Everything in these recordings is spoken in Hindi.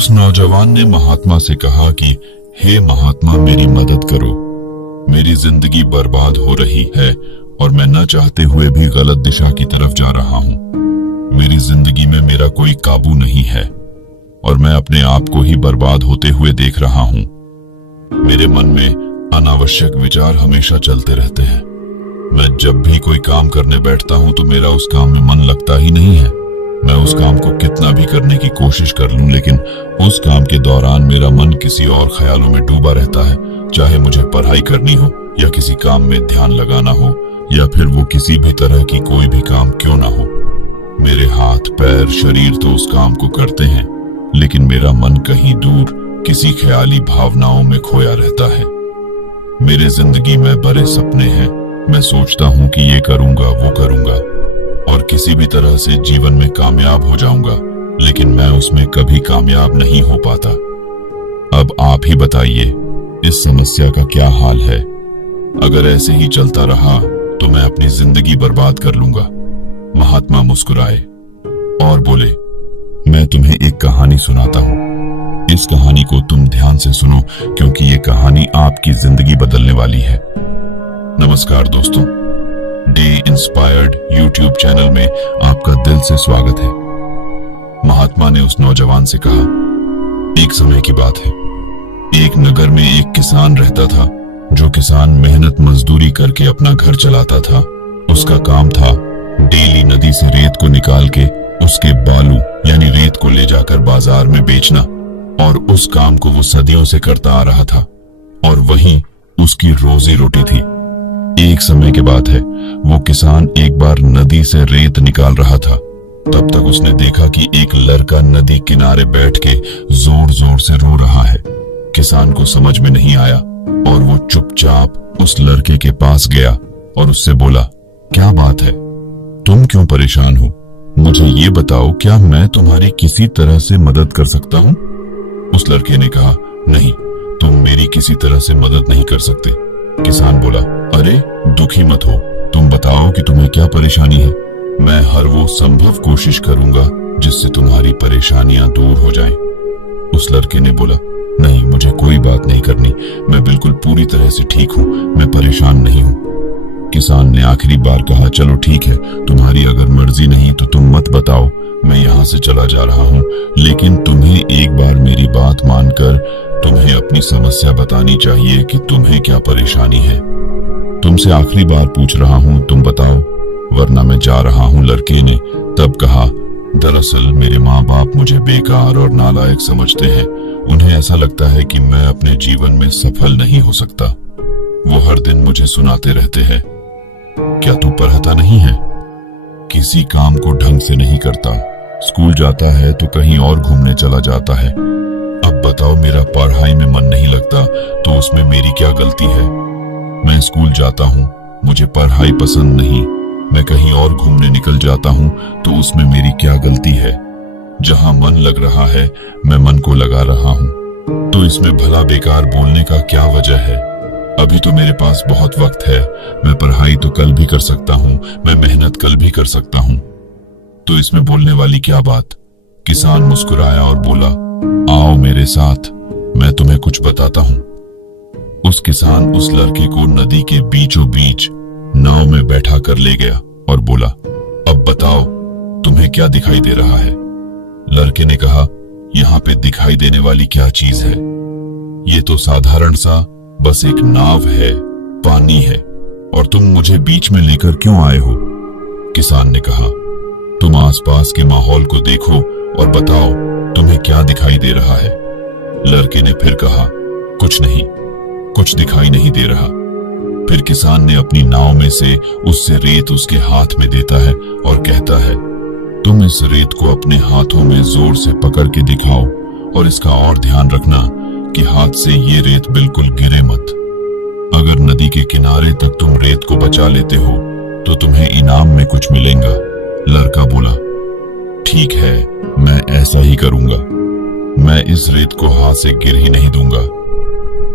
उस नौजवान ने महात्मा से कहा कि हे महात्मा, मेरी मदद करो। मेरी जिंदगी बर्बाद हो रही है और मैं न चाहते हुए भी गलत दिशा की तरफ जा रहा हूँ। मेरी जिंदगी में मेरा कोई काबू नहीं है और मैं अपने आप को ही बर्बाद होते हुए देख रहा हूँ। मेरे मन में अनावश्यक विचार हमेशा चलते रहते हैं। मैं जब भी कोई काम करने बैठता हूँ तो मेरा उस काम में मन लगता ही नहीं है। मैं उस काम को कितना भी करने की कोशिश कर लूं, लेकिन उस काम के दौरान मेरा मन किसी और ख्यालों में डूबा रहता है। चाहे मुझे पढ़ाई करनी हो या किसी काम में ध्यान लगाना हो या फिर वो किसी भी तरह की कोई भी काम क्यों ना हो। मेरे हाथ पैर शरीर तो उस काम को करते हैं, लेकिन मेरा मन कहीं दूर किसी ख्याली भावनाओं में खोया रहता है। मेरे जिंदगी में बड़े सपने हैं। मैं सोचता हूँ कि ये करूंगा वो करूंगा और किसी भी तरह से जीवन में कामयाब हो जाऊंगा, लेकिन मैं उसमें कभी कामयाब नहीं हो पाता। अब आप ही बताइए, इस समस्या का क्या हाल है? अगर ऐसे ही चलता रहा तो मैं अपनी जिंदगी बर्बाद कर लूंगा। महात्मा मुस्कुराए और बोले, मैं तुम्हें एक कहानी सुनाता हूँ। इस कहानी को तुम ध्यान से सुनो, क्योंकि ये कहानी आपकी जिंदगी बदलने वाली है। नमस्कार दोस्तों, डे इंस्पायर्ड यूट्यूब चैनल में आपका दिल से स्वागत है। महात्मा ने उस नौजवान से कहा, एक समय की बात है, एक नगर में एक किसान रहता था। जो किसान मेहनत मजदूरी करके अपना घर चलाता था। उसका काम था डेली नदी से रेत को निकाल के उसके बालू यानी रेत को ले जाकर बाजार में बेचना, और उस काम को वो सदियों से करता आ रहा था और वही उसकी रोजी रोटी थी। एक समय की बात है, वो किसान एक बार नदी से रेत निकाल रहा था। तब तक उसने देखा कि एक लड़का नदी किनारे बैठ के जोर जोर से रो रहा है। किसान को समझ में नहीं आया और वो चुपचाप उस लड़के के पास गया और उससे बोला, क्या बात है, तुम क्यों परेशान हो? मुझे ये बताओ, क्या मैं तुम्हारी किसी तरह से मदद कर सकता हूँ? उस लड़के ने कहा, नहीं, तुम मेरी किसी तरह से मदद नहीं कर सकते। किसान बोला, अरे दुखी मत हो, तुम बताओ कि तुम्हें क्या परेशानी है। मैं हर वो संभव कोशिश करूंगा जिससे तुम्हारी परेशानियां दूर हो जाएं। उस लड़के ने बोला, नहीं, मुझे कोई बात नहीं करनी, मैं बिल्कुल पूरी तरह से ठीक हूँ, मैं परेशान नहीं हूँ। किसान ने आखिरी बार कहा, चलो ठीक है, तुम्हारी अगर मर्जी नहीं तो तुम मत बताओ, मैं यहाँ से चला जा रहा हूँ, लेकिन तुम्हें एक बार मेरी बात मानकर तुम्हें अपनी समस्या बतानी चाहिए कि तुम्हें क्या परेशानी है। तुमसे आखिरी बार पूछ रहा हूँ, तुम बताओ, वरना मैं जा रहा हूँ। लड़के ने तब कहा, दरअसल मेरे माँ बाप मुझे बेकार और नालायक समझते हैं। उन्हें ऐसा लगता है कि मैं अपने जीवन में सफल नहीं हो सकता। वो हर दिन मुझे सुनाते रहते हैं, क्या तू पढ़ता नहीं है, किसी काम को ढंग से नहीं करता, स्कूल जाता है तो कहीं और घूमने चला जाता है। अब बताओ, मेरा पढ़ाई में मन नहीं लगता तो उसमें मेरी क्या गलती है? मैं स्कूल जाता हूँ, मुझे पढ़ाई पसंद नहीं, मैं कहीं और घूमने निकल जाता हूँ तो उसमें मेरी क्या गलती है? जहाँ मन लग रहा है मैं मन को लगा रहा हूँ, तो इसमें भला बेकार बोलने का क्या वजह है? अभी तो मेरे पास बहुत वक्त है, मैं पढ़ाई तो कल भी कर सकता हूँ, मैं मेहनत कल भी कर सकता हूँ, तो इसमें बोलने वाली क्या बात? किसान मुस्कुराया और बोला, आओ मेरे साथ, मैं तुम्हें कुछ बताता हूँ। उस किसान उस लड़के को नदी के बीचों बीच नाव में बैठा कर ले गया और बोला, अब बताओ, तुम्हें क्या दिखाई दे रहा है? लड़के ने कहा, यहाँ पे दिखाई देने वाली क्या चीज है? ये तो साधारण सा बस एक नाव है, पानी है, और तुम मुझे बीच में लेकर क्यों आए हो? किसान ने कहा, तुम आसपास के माहौल को देखो और बताओ, तुम्हें क्या दिखाई दे रहा है? लड़के ने फिर कहा, कुछ नहीं, कुछ दिखाई नहीं दे रहा। फिर किसान ने अपनी नाव में से उससे रेत उसके हाथ में देता है और कहता है, तुम इस रेत को अपने हाथों में जोर से पकड़ के दिखाओ और इसका और ध्यान रखना कि हाथ से ये रेत बिल्कुल गिरे मत। अगर नदी के किनारे तक तुम रेत को बचा लेते हो तो तुम्हें इनाम में कुछ मिलेगा। लड़का बोला, ठीक है, मैं ऐसा ही करूंगा, मैं इस रेत को हाथ से गिर ही नहीं दूंगा।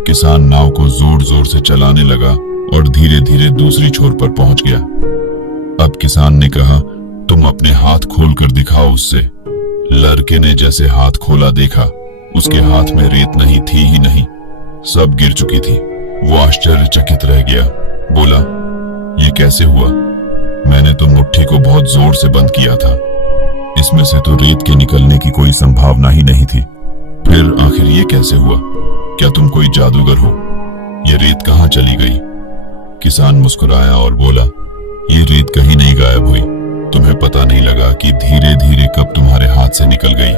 किसान नाव को जोर जोर से चलाने लगा और धीरे धीरे दूसरी छोर पर पहुंच गया। अब किसान ने कहा, तुम अपने हाथ खोल कर दिखाओ उससे। लड़के ने जैसे हाथ खोला देखा उसके हाथ में रेत नहीं थी ही नहीं, सब गिर चुकी थी। वो आश्चर्यचकित रह गया। बोला, ये कैसे हुआ? मैंने तो मुट्ठी को बहुत जोर से बंद किया था। इसमें से तो रेत के निकलने की कोई संभावना ही नहीं थी। फिर आखिर ये कैसे हुआ? क्या तुम कोई जादूगर हो? ये रेत कहाँ चली गई? किसान मुस्कुराया और बोला, ये रेत कहीं नहीं गायब हुई। तुम्हें पता नहीं लगा कि धीरे धीरे कब तुम्हारे हाथ से निकल गई,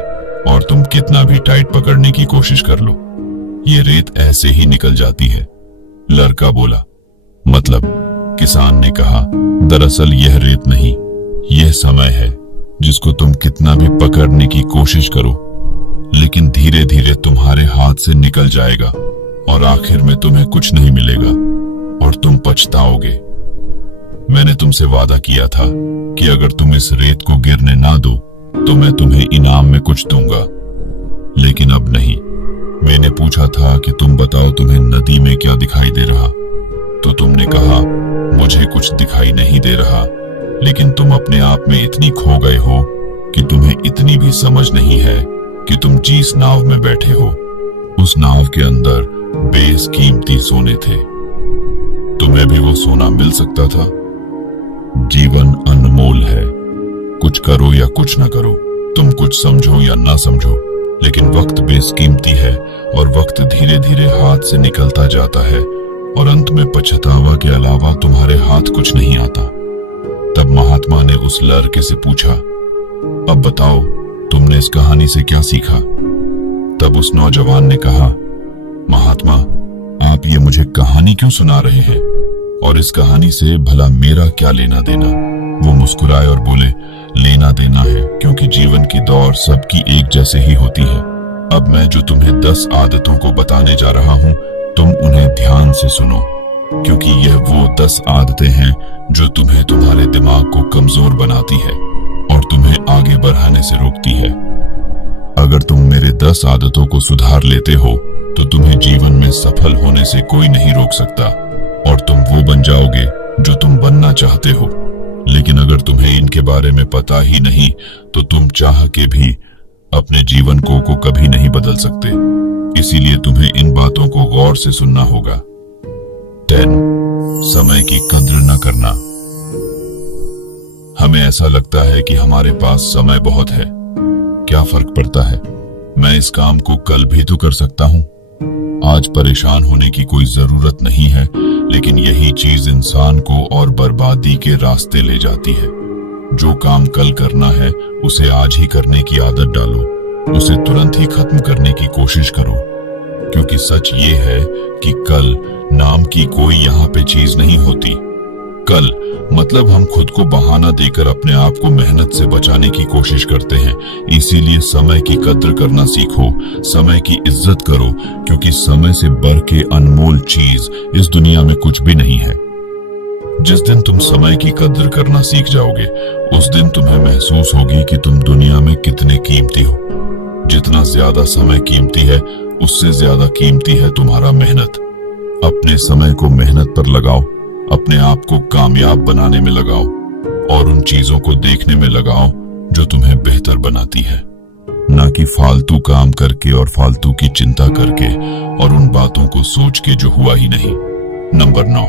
और तुम कितना भी टाइट पकड़ने की कोशिश कर लो, ये रेत ऐसे ही निकल जाती है। लड़का बोला, मतलब? किसान ने कहा, दरअसल यह रेत नहीं, यह समय है जिसको तुम कितना भी पकड़ने की कोशिश करो, लेकिन धीरे धीरे तुम्हारे हाथ से निकल जाएगा और आखिर में तुम्हें कुछ नहीं मिलेगा और तुम पछताओगे। मैंने तुमसे वादा किया था कि अगर तुम इस रेत को गिरने ना दो तो मैं तुम्हें इनाम में कुछ दूंगा, लेकिन अब नहीं। मैंने पूछा था कि तुम बताओ तुम्हें नदी में क्या दिखाई दे रहा, तो तुमने कहा मुझे कुछ दिखाई नहीं दे रहा, लेकिन तुम अपने आप में इतनी खो गए हो कि तुम्हें इतनी भी समझ नहीं है कि तुम जिस नाव में बैठे हो उस नाव के अंदर बेशकीमती सोने थे। तुम्हें भी वो सोना मिल सकता था। जीवन अनमोल है, कुछ करो या कुछ ना करो, तुम कुछ समझो या ना समझो, लेकिन वक्त बेशकीमती है और वक्त धीरे धीरे हाथ से निकलता जाता है और अंत में पछतावा के अलावा तुम्हारे हाथ कुछ नहीं आता। तब महात्मा ने उस लड़के से पूछा, अब बताओ तुमने इस कहानी से क्या सीखा? तब उस नौजवान ने कहा, महात्मा, आप ये मुझे कहानी क्यों सुना रहे हैं, और इस कहानी से भला मेरा क्या लेना देना? वो मुस्कुराए और बोले, लेना देना है, क्योंकि जीवन की दौड़ सबकी एक जैसे ही होती है। अब मैं जो तुम्हें 10 आदतों को बताने जा रहा हूँ, तुम उन्हें ध्यान से सुनो, क्योंकि यह वो 10 आदतें हैं जो तुम्हें तुम्हारे दिमाग को कमजोर बनाती है और तुम्हें आगे बढ़ाने से रोकती है। अगर तुम मेरे 10 आदतों को सुधार लेते हो तो तुम्हें जीवन में सफल होने से कोई नहीं रोक सकता और तुम वो बन जाओगे जो तुम बनना चाहते हो। लेकिन अगर तुम्हें इनके बारे में पता ही नहीं तो तुम चाह के भी अपने जीवन को कभी नहीं बदल सकते। इसीलिए तुम्हें इन बातों को गौर से सुनना होगा। 10. समय की कद्र न करना। हमें ऐसा लगता है कि हमारे पास समय बहुत है, क्या फर्क पड़ता है, मैं इस काम को कल भी तो कर सकता हूं। आज परेशान होने की कोई जरूरत नहीं है, लेकिन यही चीज इंसान को और बर्बादी के रास्ते ले जाती है। जो काम कल करना है उसे आज ही करने की आदत डालो, उसे तुरंत ही खत्म करने की कोशिश करो, क्योंकि सच ये है कि कल नाम की कोई यहाँ पे चीज नहीं होती। कल मतलब हम खुद को बहाना देकर अपने आप को मेहनत से बचाने की कोशिश करते हैं। इसीलिए समय की कद्र करना सीखो, समय की इज्जत करो, क्योंकि समय से बढ़ के अनमोल चीज इस दुनिया में कुछ भी नहीं है। जिस दिन तुम समय की कद्र करना सीख जाओगे, उस दिन तुम्हें महसूस होगी कि तुम दुनिया में कितने कीमती हो। जितना ज्यादा समय कीमती है, उससे ज्यादा कीमती है तुम्हारा मेहनत। अपने समय को मेहनत पर लगाओ, अपने आप को कामयाब बनाने में लगाओ और उन चीजों को देखने में लगाओ जो तुम्हें बेहतर बनाती है, ना कि फालतू काम करके और फालतू की चिंता करके और उन बातों को सोच के जो हुआ ही नहीं। नंबर 9,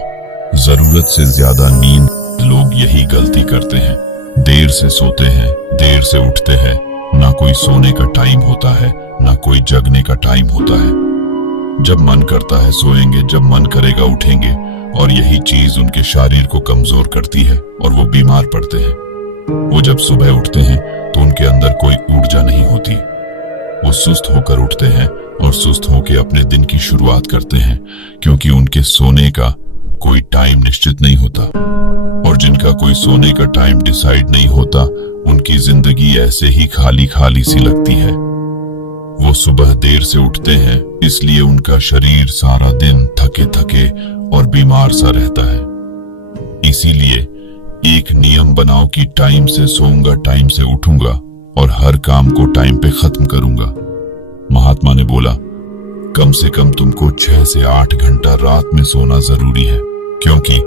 जरूरत से ज्यादा नींद। लोग यही गलती करते हैं, देर से सोते हैं, देर से उठते हैं। ना कोई सोने का टाइम होता है, ना कोई जगने का टाइम होता है। जब मन करता है सोएंगे, जब मन करेगा उठेंगे, और यही चीज उनके शरीर को कमजोर करती है और वो बीमार पड़ते हैं। वो जब सुबह उठते हैं तो उनके अंदर कोई ऊर्जा नहीं होती। वो सुस्त होकर उठते हैं और सुस्त होकर अपने दिन की शुरुआत करते हैं, क्योंकि उनके सोने का कोई टाइम निश्चित नहीं होता। और जिनका कोई सोने का टाइम डिसाइड नहीं होता, उनकी जिंदगी ऐसे ही खाली खाली सी लगती है। वो सुबह देर से उठते हैं, इसलिए उनका शरीर सारा दिन थके थके और बीमार सा रहता है। इसीलिए एक नियम बनाओ कि टाइम से सोऊंगा, टाइम से उठूंगा और हर काम को टाइम पे खत्म करूंगा। महात्मा ने बोला, कम से कम तुमको 6 से 8 घंटा रात में सोना जरूरी है, क्योंकि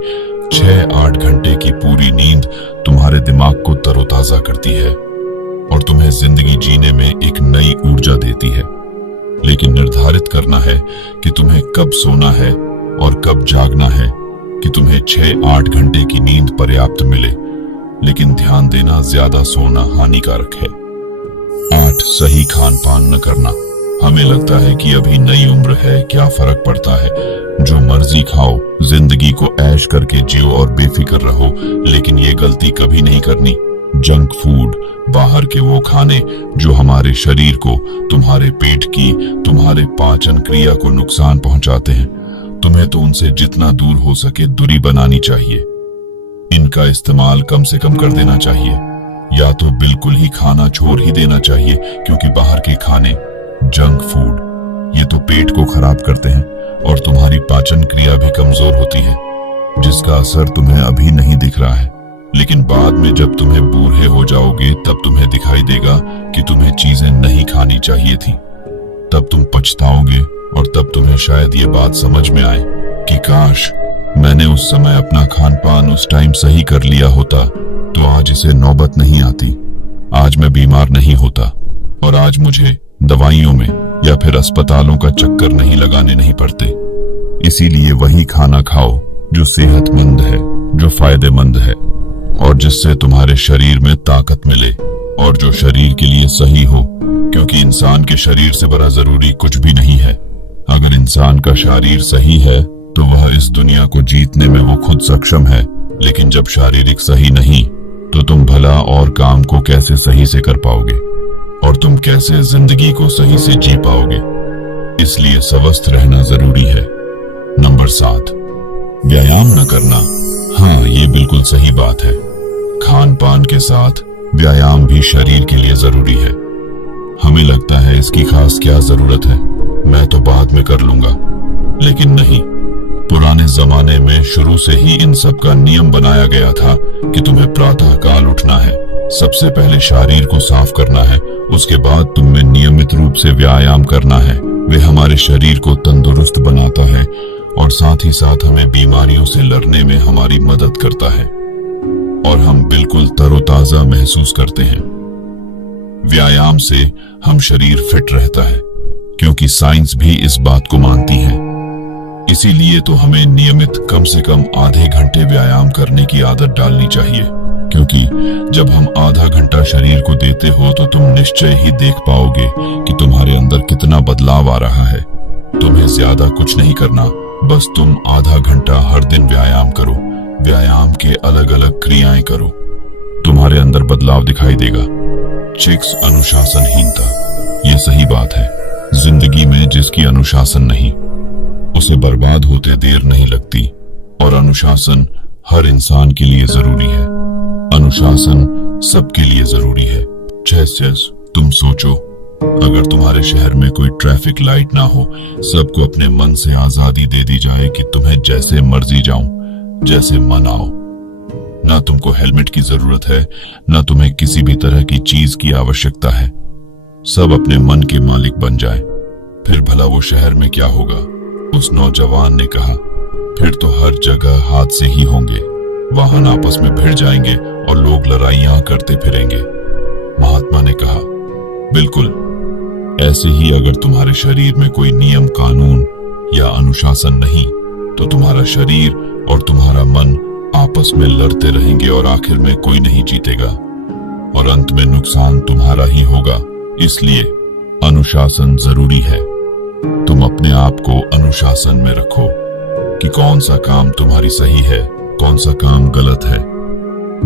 6-8 घंटे की पूरी नींद तुम्हारे दिमाग को तरोताजा करती है और तुम्हें जिंदगी जीने में एक नई ऊर्जा देती है। लेकिन निर्धारित करना है कि तुम्हें कब सोना है और कब जागना है, कि तुम्हें 6-8 घंटे की नींद पर्याप्त मिले। लेकिन ध्यान देना, ज्यादा सोना हानिकारक है। 8, सही खान पान न करना। हमें लगता है कि अभी नई उम्र है, क्या फर्क पड़ता है, जो मर्जी खाओ, जिंदगी को ऐश करके जियो और बेफिक्र रहो। लेकिन ये गलती कभी नहीं करनी। जंक फूड, बाहर के वो खाने जो हमारे शरीर को, तुम्हारे पेट की, तुम्हारे पाचन क्रिया को नुकसान पहुंचाते हैं, तुम्हें तो उनसे जितना दूर हो सके दूरी बनानी चाहिए। इनका इस्तेमाल कम से कम कर देना चाहिए, या तो बिल्कुल ही खाना छोड़ ही देना चाहिए, क्योंकि बाहर के खाने, जंक फूड, ये तो पेट को खराब करते हैं और तुम्हारी पाचन क्रिया भी कमजोर होती है, जिसका असर तुम्हें अभी नहीं दिख रहा है। लेकिन बाद में जब तुम्हें बूढ़े हो जाओगे तब तुम्हें दिखाई देगा कि तुम्हें चीजें नहीं खानी चाहिए थी। तब तुम पछताओगे और तब तुम्हें शायद ये बात समझ में आए कि काश मैंने उस समय अपना खान पान उस टाइम सही कर लिया होता तो आज इसे नौबत नहीं आती, आज मैं बीमार नहीं होता और आज मुझे दवाइयों में या फिर अस्पतालों का चक्कर नहीं लगाने नहीं पड़ते। इसीलिए वही खाना खाओ जो सेहतमंद है, जो फायदेमंद है और जिससे तुम्हारे शरीर में ताकत मिले और जो शरीर के लिए सही हो, क्योंकि इंसान के शरीर से बड़ा जरूरी कुछ भी नहीं है। अगर इंसान का शरीर सही है तो वह इस दुनिया को जीतने में वो खुद सक्षम है, लेकिन जब शारीरिक सही नहीं तो तुम भला और काम को कैसे सही से कर पाओगे और तुम कैसे जिंदगी को सही से जी पाओगे। इसलिए स्वस्थ रहना जरूरी है। नंबर 7, व्यायाम न करना। हाँ, ये बिल्कुल सही बात है। खान पान के साथ व्यायाम भी शरीर के लिए जरूरी है। हमें लगता है इसकी खास क्या जरूरत है, मैं तो बाद में कर लूंगा, लेकिन नहीं। पुराने जमाने में शुरू से ही इन सब का नियम बनाया गया था कि तुम्हें प्रातः काल उठना है, सबसे पहले शरीर को साफ करना है, उसके बाद तुम्हें नियमित रूप से व्यायाम करना है। वे हमारे शरीर को तंदुरुस्त बनाता है और साथ ही साथ हमें बीमारियों से लड़ने में हमारी मदद करता है और हम बिल्कुल तरोताजा महसूस करते हैं। व्यायाम से हम शरीर फिट रहता है, क्योंकि साइंस भी इस बात को मानती है। इसीलिए तो हमें नियमित कम से कम आधे घंटे व्यायाम करने की आदत डालनी चाहिए, क्योंकि जब हम आधा घंटा शरीर को देते हो तो तुम निश्चय ही देख पाओगे कि तुम्हारे अंदर कितना बदलाव आ रहा है। तुम्हें ज्यादा कुछ नहीं करना, बस तुम आधा घंटा हर दिन व्यायाम करो, व्यायाम के अलग अलग क्रियाएं करो, तुम्हारे अंदर बदलाव दिखाई देगा। चिक्स, अनुशासनहीनता, ये सही बात है। जिंदगी में जिसकी अनुशासन नहीं, उसे बर्बाद होते देर नहीं लगती, और अनुशासन हर इंसान के लिए जरूरी है। अनुशासन सबके लिए जरूरी है। जैसे तुम सोचो, अगर तुम्हारे शहर में कोई ट्रैफिक लाइट ना हो, सबको अपने मन से आजादी दे दी जाए कि तुम्हें जैसे मर्जी जाऊं, जैसे मन आओ, ना तुमको हेलमेट की जरूरत है, ना तुम्हें किसी भी तरह की चीज की आवश्यकता है, सब अपने मन के मालिक बन जाए, फिर भला वो शहर में क्या होगा? उस नौजवान ने कहा, फिर तो हर जगह हादसे ही होंगे, वाहन आपस में भिड़ जाएंगे और लोग लड़ाइयां करते फिरेंगे। महात्मा ने कहा, बिल्कुल ऐसे ही अगर तुम्हारे शरीर में कोई नियम, कानून या अनुशासन नहीं, तो तुम्हारा शरीर और तुम्हारा मन आपस में लड़ते रहेंगे और आखिर में कोई नहीं जीतेगा और अंत में नुकसान तुम्हारा ही होगा। इसलिए अनुशासन जरूरी है। तुम अपने आप को अनुशासन में रखो कि कौन सा काम तुम्हारी सही है, कौन सा काम गलत है।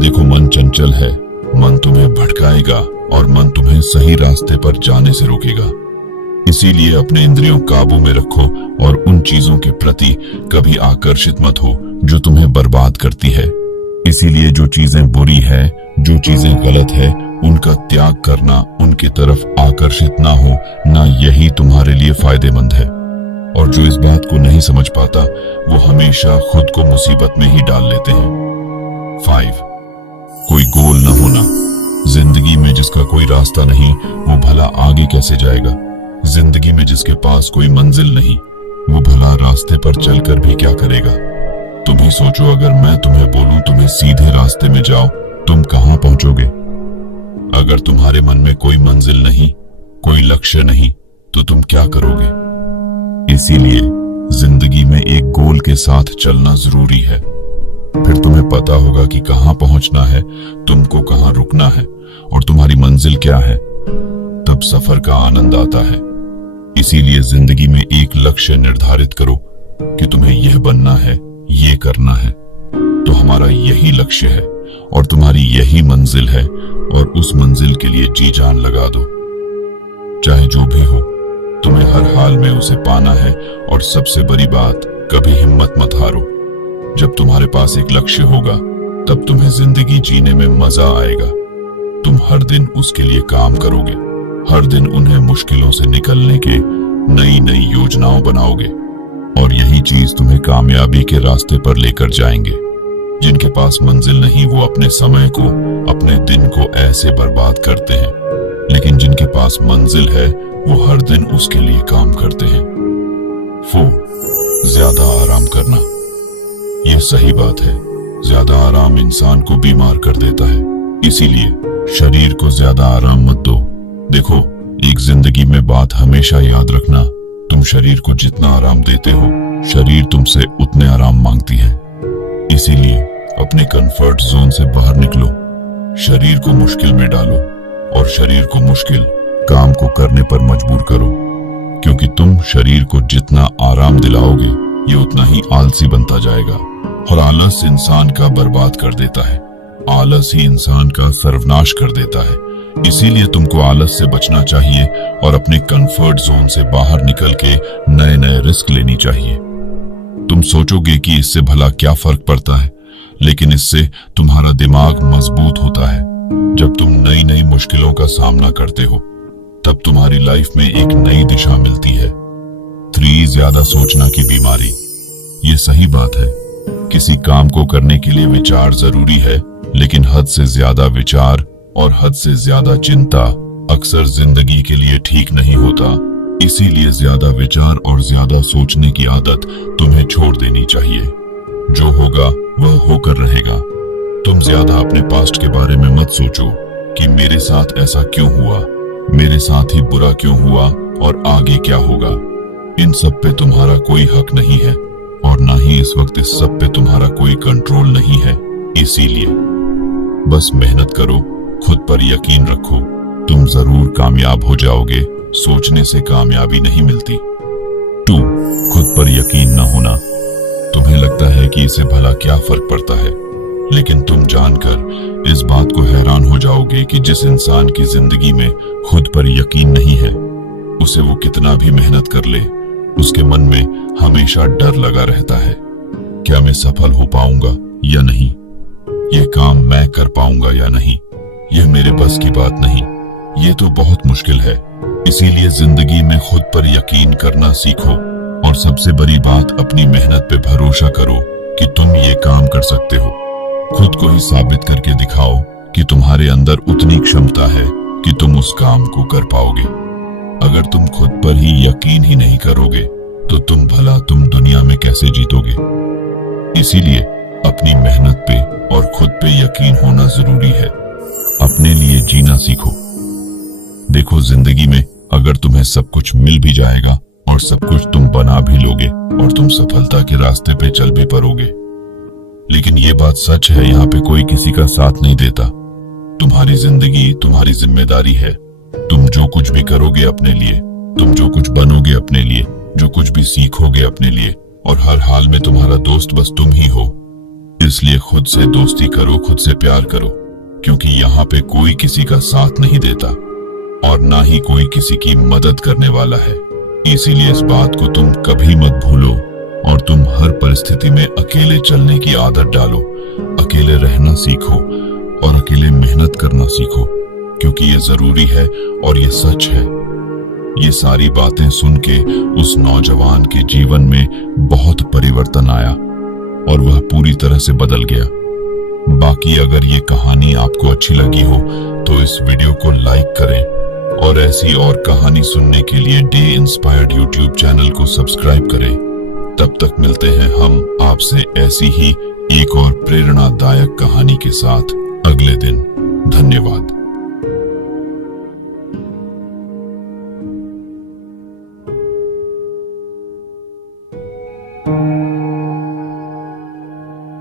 देखो, मन चंचल है, मन तुम्हें भटकाएगा और मन तुम्हें सही रास्ते पर जाने से रोकेगा। इसीलिए अपने इंद्रियों काबू में रखो और उन चीजों के प्रति कभी आकर्षित मत हो जो तुम्हें बर्बाद करती है। इसीलिए जो चीजें बुरी है, जो चीजें गलत है, उनका त्याग करना, उनकी तरफ आकर्षित ना हो, ना यही तुम्हारे लिए फायदेमंद है। और जो इस बात को नहीं समझ पाता, वो हमेशा खुद को मुसीबत में ही डाल लेते हैं। 5, कोई गोल न होना। जिंदगी में जिसका कोई रास्ता नहीं, वो भला आगे कैसे जाएगा? जिंदगी में जिसके पास कोई मंजिल नहीं, वो भला रास्ते पर चलकर भी क्या करेगा? तुम ही सोचो, अगर मैं तुम्हें बोलूं तुम्हें सीधे रास्ते में जाओ, तुम कहां पहुंचोगे? अगर तुम्हारे मन में कोई मंजिल नहीं, कोई लक्ष्य नहीं, तो तुम क्या करोगे? इसीलिए जिंदगी में एक गोल के साथ चलना जरूरी है। फिर तुम्हें पता होगा कि कहां पहुंचना है, तुमको कहां रुकना है और तुम्हारी मंजिल क्या है। तब सफर का आनंद आता है। इसीलिए जिंदगी में एक लक्ष्य निर्धारित करो कि तुम्हें यह बनना है, ये करना है। तो हमारा यही लक्ष्य है और तुम्हारी यही मंजिल है, और उस मंजिल के लिए जी जान लगा दो। चाहे जो भी हो, तुम्हें हर हाल में उसे पाना है। और सबसे बड़ी बात, कभी हिम्मत मत हारो। जब तुम्हारे पास एक लक्ष्य होगा, तब तुम्हें जिंदगी जीने में मजा आएगा। तुम हर दिन उसके लिए काम करोगे, हर दिन उन्हें मुश्किलों से निकलने के नई नई योजनाओं बनाओगे, और यही चीज तुम्हें कामयाबी के रास्ते पर लेकर जाएंगे। जिनके पास मंजिल नहीं, वो अपने समय को, अपने दिन को ऐसे बर्बाद करते हैं, लेकिन जिनके पास मंजिल है, वो हर दिन उसके लिए काम करते हैं। 4. ज्यादा आराम करना। ये सही बात है, ज्यादा आराम इंसान को बीमार कर देता है। इसीलिए शरीर को ज्यादा आराम मत दो। देखो, एक जिंदगी में बात हमेशा याद रखना, तुम शरीर को जितना आराम देते हो, शरीर तुमसे उतने आराम मांगती है। इसीलिए अपने कंफर्ट जोन से बाहर निकलो, शरीर को मुश्किल में डालो और शरीर को मुश्किल काम को करने पर मजबूर करो। क्योंकि तुम शरीर को जितना आराम दिलाओगे, ये उतना ही आलसी बनता जाएगा। और आलस इंसान का बर्बाद कर देता है। आलस ही इंसान का सर्वनाश कर देता है। इसीलिए तुमको आलस से बचना चाहिए और अपने कंफर्ट जोन से बाहर निकल के नए नए रिस्क लेनी चाहिए। तुम सोचोगे कि इससे भला क्या फर्क पड़ता है, लेकिन इससे तुम्हारा दिमाग मजबूत होता है। जब तुम नई नई मुश्किलों का सामना करते हो, तब तुम्हारी लाइफ में एक नई दिशा मिलती है। 3. ज्यादा सोचना की बीमारी। ये सही बात है, किसी काम को करने के लिए विचार जरूरी है, लेकिन हद से ज्यादा विचार और हद से ज्यादा चिंता अक्सर जिंदगी के लिए ठीक नहीं होता। इसीलिए ज्यादा विचार और ज्यादा सोचने की आदत तुम्हें छोड़ देनी चाहिए। जो होगा वह होकर रहेगा। तुम ज्यादा अपने पास्ट के बारे में मत सोचो कि मेरे साथ ऐसा क्यों हुआ, मेरे साथ ही बुरा क्यों हुआ और आगे क्या होगा। इन सब पे तुम्हारा कोई हक नहीं है, और ना ही इस वक्त इस सब पे तुम्हारा कोई कंट्रोल नहीं है। इसीलिए बस मेहनत करो, खुद पर यकीन रखो, तुम जरूर कामयाब हो जाओगे। सोचने से कामयाबी नहीं मिलती। 2. खुद पर यकीन न होना। तुम्हें लगता है कि इसे भला क्या फर्क पड़ता है, लेकिन तुम जानकर इस बात को हैरान हो जाओगे कि जिस इंसान की जिंदगी में खुद पर यकीन नहीं है, उसे वो कितना भी मेहनत कर ले, उसके मन में हमेशा डर लगा रहता है। क्या मैं सफल हो पाऊंगा या नहीं, यह काम मैं कर पाऊंगा या नहीं, यह मेरे बस की बात नहीं, ये तो बहुत मुश्किल है। इसीलिए जिंदगी में खुद पर यकीन करना सीखो, और सबसे बड़ी बात, अपनी मेहनत पे भरोसा करो कि तुम ये काम कर सकते हो। खुद को ही साबित करके दिखाओ कि तुम्हारे अंदर उतनी क्षमता है कि तुम उस काम को कर पाओगे। अगर तुम खुद पर ही यकीन ही नहीं करोगे, तो तुम दुनिया में कैसे जीतोगे। इसीलिए अपनी मेहनत पे और खुद पे यकीन होना जरूरी है। अपने लिए जीना सीखो। देखो, जिंदगी में अगर तुम्हें सब कुछ मिल भी जाएगा और सब कुछ तुम बना भी लोगे और तुम सफलता के रास्ते पे चल भी पड़ोगे, लेकिन ये बात सच है, यहाँ पे कोई किसी का साथ नहीं देता। तुम्हारी जिंदगी तुम्हारी जिम्मेदारी है। तुम जो कुछ भी करोगे अपने लिए, तुम जो कुछ बनोगे अपने लिए, जो कुछ भी सीखोगे अपने लिए, और हर हाल में तुम्हारा दोस्त बस तुम ही हो। इसलिए खुद से दोस्ती करो, खुद से प्यार करो, क्योंकि यहाँ पे कोई किसी का साथ नहीं देता और ना ही कोई किसी की मदद करने वाला है। इसीलिए इस बात को तुम कभी मत भूलो और तुम हर परिस्थिति में अकेले चलने की आदत डालो। अकेले रहना सीखो और अकेले मेहनत करना सीखो, क्योंकि ये जरूरी है और ये सच है। ये सारी बातें सुन के उस नौजवान के जीवन में बहुत परिवर्तन आया और वह पूरी तरह से बदल गया। बाकी अगर ये कहानी आपको अच्छी लगी हो तो इस वीडियो को लाइक करें और ऐसी और कहानी सुनने के लिए डे इंस्पायर्ड यूट्यूब चैनल को सब्सक्राइब करें। तब तक मिलते हैं हम आपसे ऐसी ही एक और प्रेरणादायक कहानी के साथ अगले दिन। धन्यवाद।